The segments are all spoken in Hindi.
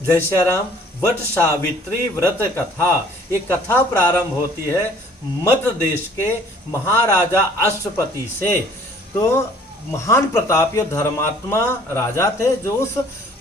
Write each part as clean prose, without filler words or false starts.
जय श्री राम। वट सावित्री व्रत कथा, ये कथा प्रारंभ होती है मध्य देश के महाराजा अश्वपति से। तो महान प्रतापी धर्मात्मा राजा थे जो उस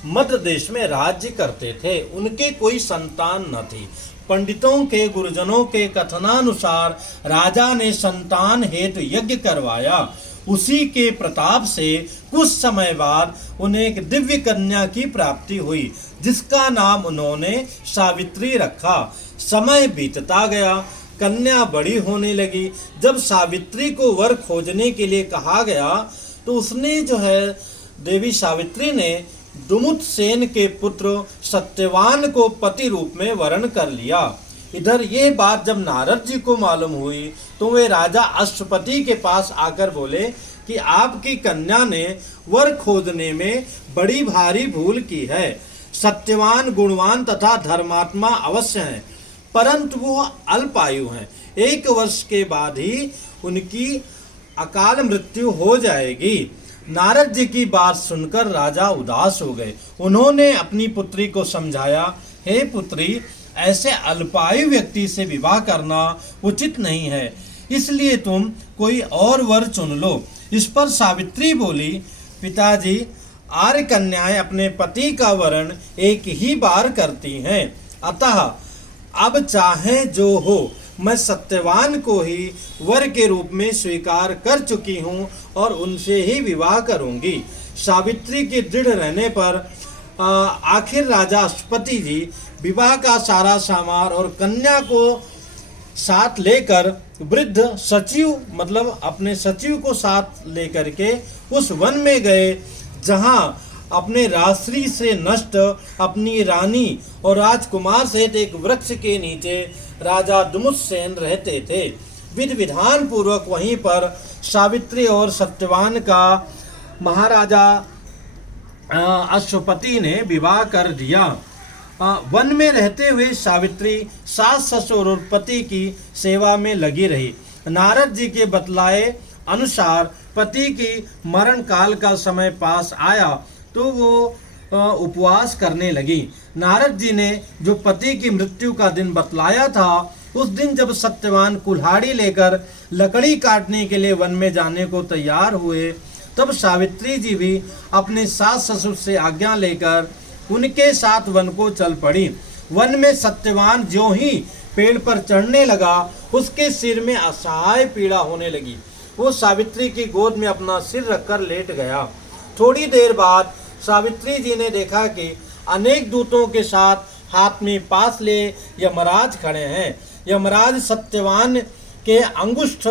मध्य देश में राज्य करते थे। उनके कोई संतान न थी। पंडितों के गुरुजनों के कथनानुसार राजा ने संतान हेतु यज्ञ करवाया। उसी के प्रताप से कुछ समय बाद उन्हें एक दिव्य कन्या की प्राप्ति हुई, जिसका नाम उन्होंने सावित्री रखा। समय बीतता गया, कन्या बड़ी होने लगी। जब सावित्री को वर खोजने के लिए कहा गया तो उसने देवी सावित्री ने दुमुत सेन के पुत्र सत्यवान को पति रूप में वरण कर लिया। इधर ये बात जब नारद जी को मालूम हुई तो वे राजा अश्वपति के पास आकर बोले कि आपकी कन्या ने वर खोजने में बड़ी भारी भूल की है। सत्यवान गुणवान तथा धर्मात्मा अवश्य हैं, परंतु वो अल्पायु हैं। 1 वर्ष के बाद ही उनकी अकाल मृत्यु हो जाएगी। नारद जी की बात सुनकर राजा उदास हो गए। उन्होंने अपनी पुत्री को समझाया, हे पुत्री, ऐसे अल्पायु व्यक्ति से विवाह करना उचित नहीं है, इसलिए तुम कोई और वर चुन लो। इस पर सावित्री बोली, पिताजी, आर्य कन्याएं अपने पति का वरण एक ही बार करती हैं, अतः अब चाहे जो हो, मैं सत्यवान को ही वर के रूप में स्वीकार कर चुकी हूँ और उनसे ही विवाह करूँगी। सावित्री के दृढ़ रहने पर आखिर राजा अश्वपति जी विवाह का सारा सामान और कन्या को साथ लेकर वृद्ध सचिव अपने सचिव को साथ लेकर के उस वन में गए, जहां अपने रात्रि से नष्ट अपनी रानी और राजकुमार सहित एक वृक्ष के नीचे राजा दुमुत्सेन रहते थे। विधि विधान पूर्वक वहीं पर सावित्री और सत्यवान का महाराजा अश्वपति ने विवाह कर दिया। वन में रहते हुए सावित्री सास ससुर और पति की सेवा में लगी रही। नारद जी के बतलाए अनुसार पति की मरण काल का समय पास आया तो वो उपवास करने लगी। नारद जी ने जो पति की मृत्यु का दिन बतलाया था, उस दिन जब सत्यवान कुल्हाड़ी लेकर लकड़ी काटने के लिए वन में जाने को तैयार हुए, तब सावित्री जी भी अपने सास ससुर से आज्ञा लेकर उनके साथ वन को चल पड़ी। वन में सत्यवान ज्यों ही पेड़ पर चढ़ने लगा, उसके सिर में असहाय पीड़ा होने लगी। वो सावित्री की गोद में अपना सिर रखकर लेट गया। थोड़ी देर बाद सावित्री जी ने देखा कि अनेक दूतों के साथ हाथ में पास ले यमराज खड़े हैं। यमराज सत्यवान के अंगुष्ठ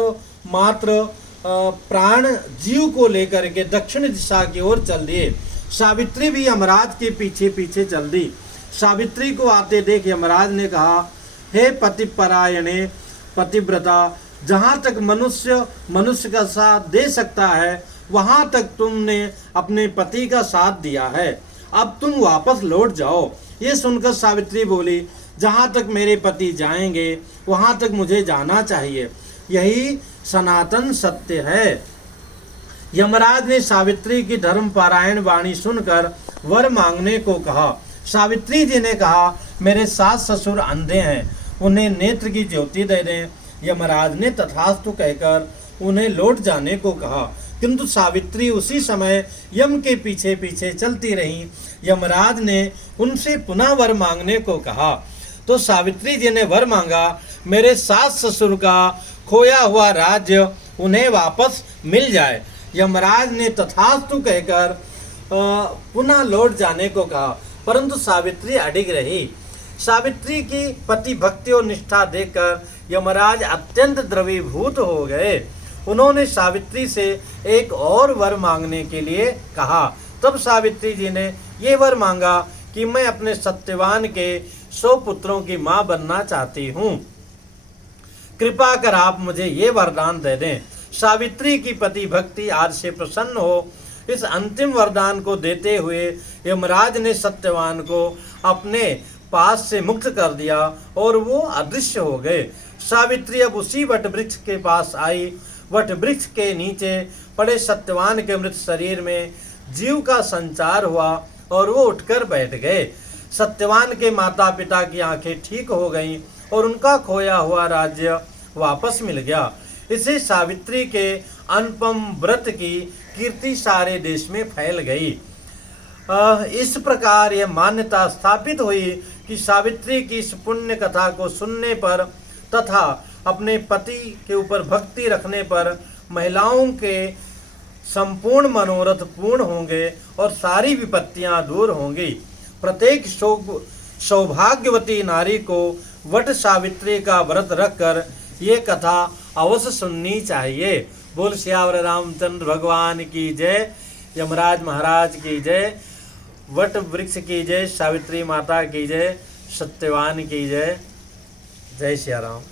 मात्र प्राण जीव को लेकर के दक्षिण दिशा की ओर चल दिए। सावित्री भी यमराज के पीछे पीछे चल दी। सावित्री को आते देख यमराज ने कहा, हे पतिपरायणे पतिव्रता, जहाँ तक मनुष्य का साथ दे सकता है, वहाँ तक तुमने अपने पति का साथ दिया है। अब तुम वापस लौट जाओ। ये सुनकर सावित्री बोली, जहाँ तक मेरे पति जाएंगे वहाँ तक मुझे जाना चाहिए, यही सनातन सत्य है। यमराज ने सावित्री की धर्मपारायण वाणी सुनकर वर मांगने को कहा। सावित्री जी ने कहा, मेरे सास ससुर अंधे हैं, उन्हें नेत्र की ज्योति दे दें। यमराज ने तथास्तु कहकर उन्हें लौट जाने को कहा, किंतु सावित्री उसी समय यम के पीछे पीछे चलती रहीं। यमराज ने उनसे पुनः वर मांगने को कहा तो सावित्री जी ने वर मांगा, मेरे सास ससुर का खोया हुआ राज्य उन्हें वापस मिल जाए। यमराज ने तथास्तु कहकर पुनः लौट जाने को कहा, परंतु सावित्री अडिग रही। सावित्री की पति भक्ति और निष्ठा देखकर यमराज अत्यंत द्रवीभूत हो गए। उन्होंने सावित्री से एक और वर मांगने के लिए कहा। तब सावित्री जी ने ये वर मांगा कि मैं अपने सत्यवान के 100 पुत्रों की मां बनना चाहती हूँ, कृपा कर आप मुझे ये वरदान दे दें। सावित्री की पति भक्ति आज से प्रसन्न हो इस अंतिम वरदान को देते हुए यमराज ने सत्यवान को अपने पास से मुक्त कर दिया और वो अदृश्य हो गए। सावित्री अब उसी वट वृक्ष के पास आई। वट वृक्ष के नीचे पड़े सत्यवान के मृत शरीर में जीव का संचार हुआ और वो उठकर बैठ गए। सत्यवान के माता पिता की आंखें ठीक हो गईं और उनका खोया हुआ राज्य वापस मिल गया। इसे सावित्री के अनुपम व्रत की कीर्ति सारे देश में फैल गई। इस प्रकार यह मान्यता स्थापित हुई कि सावित्री की इस पुण्य कथा को सुनने पर तथा अपने पति के ऊपर भक्ति रखने पर महिलाओं के संपूर्ण मनोरथ पूर्ण होंगे और सारी विपत्तियां दूर होंगी। प्रत्येक सौभाग्यवती नारी को वट सावित्री का व्रत रखकर ये कथा अवश्य सुननी चाहिए। बोल सियावर रामचंद्र भगवान की जय, यमराज महाराज की जय, वट वृक्ष की जय, सावित्री माता की जय, सत्यवान की जय। जय सिया राम।